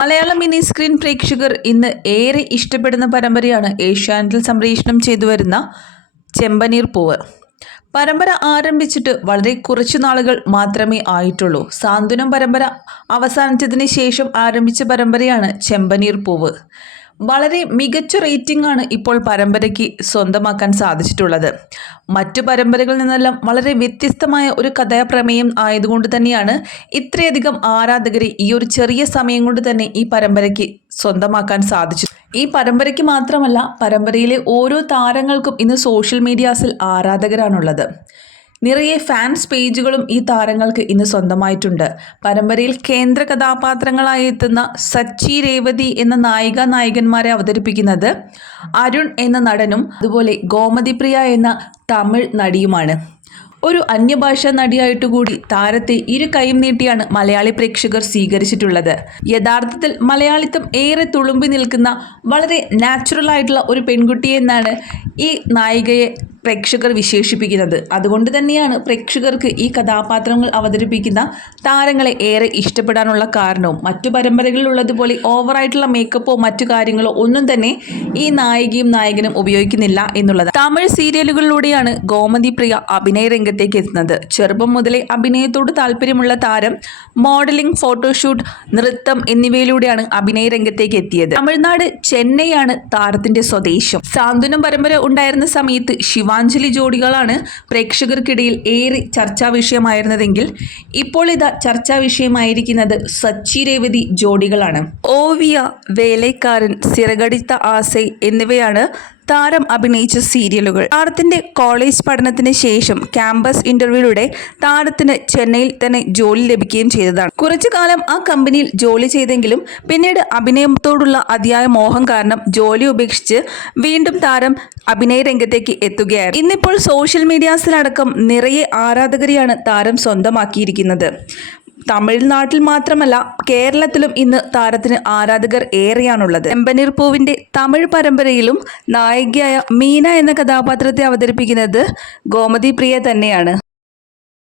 Malayalam mini screen പ്രേക്ഷകർ ഇന്ന് ഏറെ ഇഷ്ടപ്പെടുന്ന പരമ്പരയാണ് ഏഷ്യാനെറ്റിൽ സംപ്രേഷണം ചെയ്തു വരുന്ന ചെമ്പനീർ പൂവ്. പരമ്പര ആരംഭിച്ചിട്ട് വളരെ കുറച്ചു നാളുകൾ മാത്രമേ ആയിട്ടുള്ളൂ. സാന്ത്വനം പരമ്പര അവസാനിച്ചതിന് ശേഷം ആരംഭിച്ച പരമ്പരയാണ് ചെമ്പനീർ പൂവ്. വളരെ മികച്ച റേറ്റിംഗ് ആണ് ഇപ്പോൾ പരമ്പരയ്ക്ക് സ്വന്തമാക്കാൻ സാധിച്ചിട്ടുള്ളത്. മറ്റു പരമ്പരകളിൽ നിന്നെല്ലാം വളരെ വ്യത്യസ്തമായ ഒരു കഥാപ്രമേയം ആയതുകൊണ്ട് തന്നെയാണ് ഇത്രയധികം ആരാധകരെ ഈ ഒരു ചെറിയ സമയം കൊണ്ട് തന്നെ ഈ പരമ്പരയ്ക്ക് സ്വന്തമാക്കാൻ സാധിച്ചു. ഈ പരമ്പരയ്ക്ക് മാത്രമല്ല പരമ്പരയിലെ ഓരോ താരങ്ങൾക്കും ഇന്ന് സോഷ്യൽ മീഡിയാസിൽ ആരാധകരാണുള്ളത്. നിറയെ ഫാൻസ് പേജുകളും ഈ താരങ്ങൾക്ക് ഇന്ന് സ്വന്തമായിട്ടുണ്ട്. പരമ്പരയിൽ കേന്ദ്ര കഥാപാത്രങ്ങളായി എത്തുന്ന സച്ചി രേവതി എന്ന നായിക നായകന്മാരെ അവതരിപ്പിക്കുന്നത് അരുൺ എന്ന നടനും അതുപോലെ ഗോമതിപ്രിയ എന്ന തമിഴ് നടിയുമാണ്. ഒരു അന്യഭാഷാ നടിയായിട്ട് കൂടി താരത്തെ ഇരു കൈയും നീട്ടിയാണ് മലയാളി പ്രേക്ഷകർ സ്വീകരിച്ചിട്ടുള്ളത്. യഥാർത്ഥത്തിൽ മലയാളിത്തം ഏറെ തുളുമ്പി നിൽക്കുന്ന വളരെ നാച്ചുറൽ ആയിട്ടുള്ള ഒരു പെൺകുട്ടി എന്നാണ് ഈ നായികയെ പ്രേക്ഷകർ വിശേഷിപ്പിക്കുന്നത്. അതുകൊണ്ട് തന്നെയാണ് പ്രേക്ഷകർക്ക് ഈ കഥാപാത്രങ്ങൾ അവതരിപ്പിക്കുന്ന താരങ്ങളെ ഏറെ ഇഷ്ടപ്പെടാനുള്ള കാരണവും. മറ്റു പരമ്പരകളിലുള്ളതുപോലെ ഓവറായിട്ടുള്ള മേക്കപ്പോ മറ്റു കാര്യങ്ങളോ ഒന്നും തന്നെ ഈ നായികയും നായകനും ഉപയോഗിക്കുന്നില്ല എന്നുള്ളത് തമിഴ് സീരിയലുകളിലൂടെയാണ് ഗോമതി പ്രിയ അഭിനയ രംഗത്തേക്ക് എത്തുന്നത്. ചെറുപ്പം മുതലേ അഭിനയത്തോട് താല്പര്യമുള്ള താരം മോഡലിംഗ് ഫോട്ടോഷൂട്ട് നൃത്തം എന്നിവയിലൂടെയാണ് അഭിനയ രംഗത്തേക്ക് എത്തിയത്. തമിഴ്നാട് ചെന്നൈയാണ് താരത്തിന്റെ സ്വദേശം. സാന്ത്വനം പരമ്പര ഉണ്ടായിരുന്ന സമയത്ത് ശിവാഞ്ജലി ജോഡികളാണ് പ്രേക്ഷകർക്കിടയിൽ ഏറെ ചർച്ചാ വിഷയമായിരുന്നതെങ്കിൽ ഇപ്പോൾ ഇതാ ചർച്ചാ വിഷയമായിരിക്കുന്നത് സച്ചി രേവതി ജോഡികളാണ്. ഓവിയ വേലൈക്കാരൻ സിറകടിത്ത ആസൈ എന്നിവയാണ് താരം അഭിനയിച്ച സീരിയലുകൾ. താരത്തിന്റെ കോളേജ് പഠനത്തിന് ശേഷം ക്യാമ്പസ് ഇന്റർവ്യൂയിലൂടെ താരത്തിന് ചെന്നൈയിൽ തന്നെ ജോലി ലഭിക്കുകയും ചെയ്തതാണ്. കുറച്ചു കാലം ആ കമ്പനിയിൽ ജോലി ചെയ്തെങ്കിലും പിന്നീട് അഭിനയത്തോടുള്ള അതിയായ മോഹം കാരണം ജോലി ഉപേക്ഷിച്ച് വീണ്ടും താരം അഭിനയ രംഗത്തേക്ക് എത്തുകയായിരുന്നു. ഇന്നിപ്പോൾ സോഷ്യൽ മീഡിയാസിലടക്കം നിറയെ ആരാധകരെയാണ് താരം സ്വന്തമാക്കിയിരിക്കുന്നത്. തമിഴ്നാട്ടിൽ മാത്രമല്ല കേരളത്തിലും ഇന്ന് താരത്തിന് ആരാധകർ ഏറെയാണുള്ളത്. എമ്പനീർ പൂവിന്റെ തമിഴ് പരമ്പരയിലും നായികയായ മീന എന്ന കഥാപാത്രത്തെ അവതരിപ്പിക്കുന്നത് ഗോമതി പ്രിയ തന്നെയാണ്.